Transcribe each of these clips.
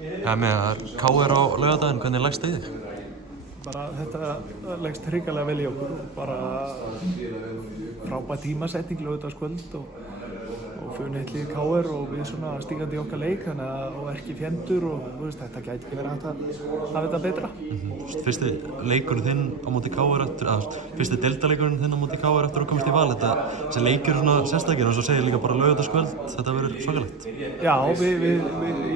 Ja, með KR á laugardaginn, hvernig leggst það í þig? Bara þetta leggst hrikalega vel í okkur og bara frábær tímasetning laugardagskvöld og funheitlið KR og við svona stígandi í okkar leik og ekki fjendur og þetta gæti ekki verið hægt að hafa þetta betra. Fyrsti leikurinn þinn á móti KR fyrsti deildarleikurinn þinn á móti KR eftir að komast í val, þessi leikur er svona sérstakir og svo segir líka bara laugardagskvöld, þetta verður svakalegt. Já,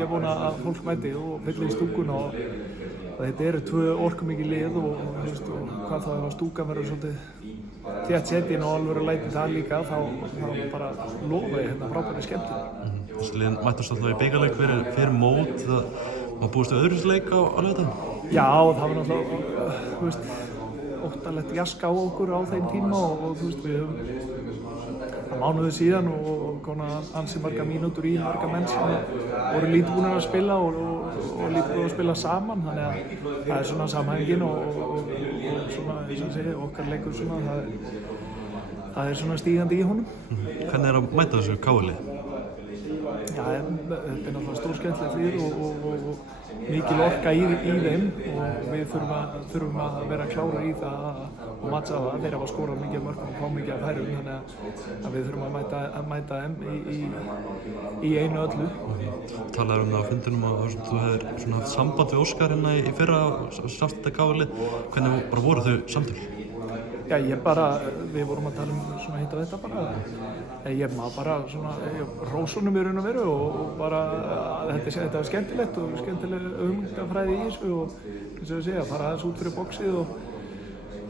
ég vona að fólk mæti og fyllir í stúkuna og þetta eru tvö orkumikið lið og hvað þá ef að stúkan verður svolítið þétt setinn og alveg að læti það líka þá bara lofa ég frábæri skemmtun. Þessi liðin mættust alltaf í bikarleik fyrir mót, það búist við öðruvísleik á laugardaginn? Já, það var náttúrulega, óttalegt jask á okkur á þeim tíma og við höfum mánuði síðan og konar ansi marga mínútur í marga menn sem voru lítið búin að spila og lítið búin að spila saman, þannig að það er svona samhængin og svona, eins og segja, okkar leikur svona, það er svona stígandi í honum. Hvernig er að mæta þessu KR-lið? Já, þetta er náttúrulega stórskemmtilegt lið og mikil orka í þeim og við þurfum að vera klára í það og matcha það. Þeir hafa skorað mikið af mörkum og fá mikið af færum, þannig að við þurfum að mæta þeim í einu öllu. Talaðu það á fundinum að þú hefðir haft samband við Óskar hérna í fyrra sást þetta KR-lið. Hvernig bara voru þau samtöl? Já, við vorum að tala svona hitt og þetta bara. Ég maður bara svona rósunum í raun og veru og bara þetta var skemmtilegt og skemmtileg hugmyndafræði í þessu og eins og ég segja, fara aðeins út fyrir boxið og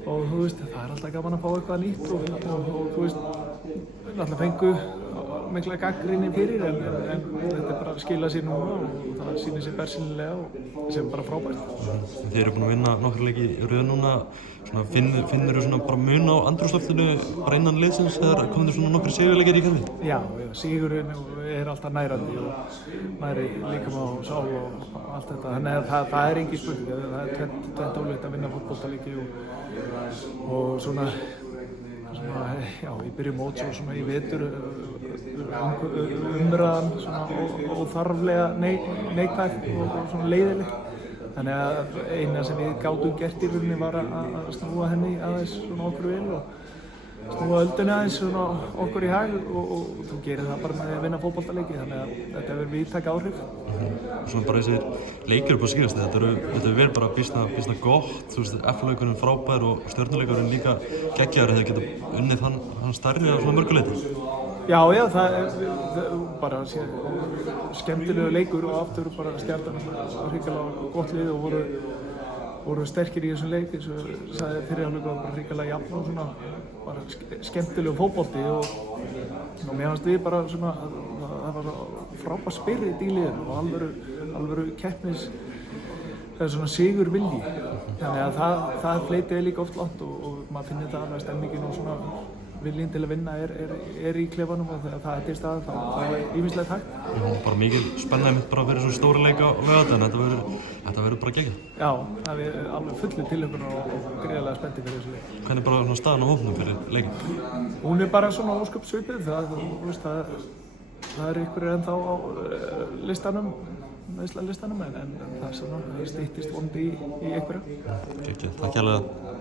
það er alltaf gaman að fá eitthvað nýtt og náttúrulega fengu mikla gagnrýni fyrir en þetta er bara að skila sér núna og það sýnir sér bersýnilega og sem bara frábært. Þið eru búin að vinna nokkra leiki í röð núna, finnur þú bara mun á andrúmsloftinu bara innan liðsins þegar komið svona nokkri sigurleikir í kjölfið? Já, sigurinn er alltaf nærandi og næri líkamá og sál og allt þetta, þannig að það er engin spurning, það er tvennt ólíkt að vinna fótboltaleiki og svona já, í byrjun móts og svona í vetur umræðan svona óþarflega neikvæð og svona leiðileg. Þannig að eina sem við gátum gert í rauninni var að snúa henni aðeins svona okkur vel og snúa öldunni aðeins svona okkur í hag og þú gerir það bara með að vinna fótboltaleiki, þannig að þetta hefur víðtæk áhrif. Svona bara þessir leikir upp á skýrast, þetta hefur verið bara býsna gott, F-leikurinn frábær og stjörnuleikurinn líka geggjaður, þeir geta unnið hann stærri á svona mörgu leyti. Já, það er bara skemmtilegu leikur og aftur bara Stjarnan hrikalega gott lið og voru sterkir í þessum leik, eins og sagði fyrir hálfleik var bara hrikalega jafn og svona bara skemmtilegu fótbolti og mér fannst við bara svona, það var frábær spirit í liðinu og alvöru keppnis, það er svona sigur vilji, þannig að það fleitið líka oft langt og maður finnir það alveg stemmingin og svona viljinn til að vinna er í klefanum og þegar það er til staðar þá er ýmislegt hægt. Bara mikil spennaði mitt bara fyrir svona stóra leika á laugardaginn, þetta verður bara geggjað. Já, það er alveg fullur tilhlökkun og gríðarlega spenntir fyrir þessu leik. Hvernig er bara svona staðan á hópnum fyrir leikin? Hún er bara svona ósköp svipið, það er ykkur ennþá á listanum, meðslalistanum en það er svona styttist vonandi í einhverju. Geggjað, takk hérlega.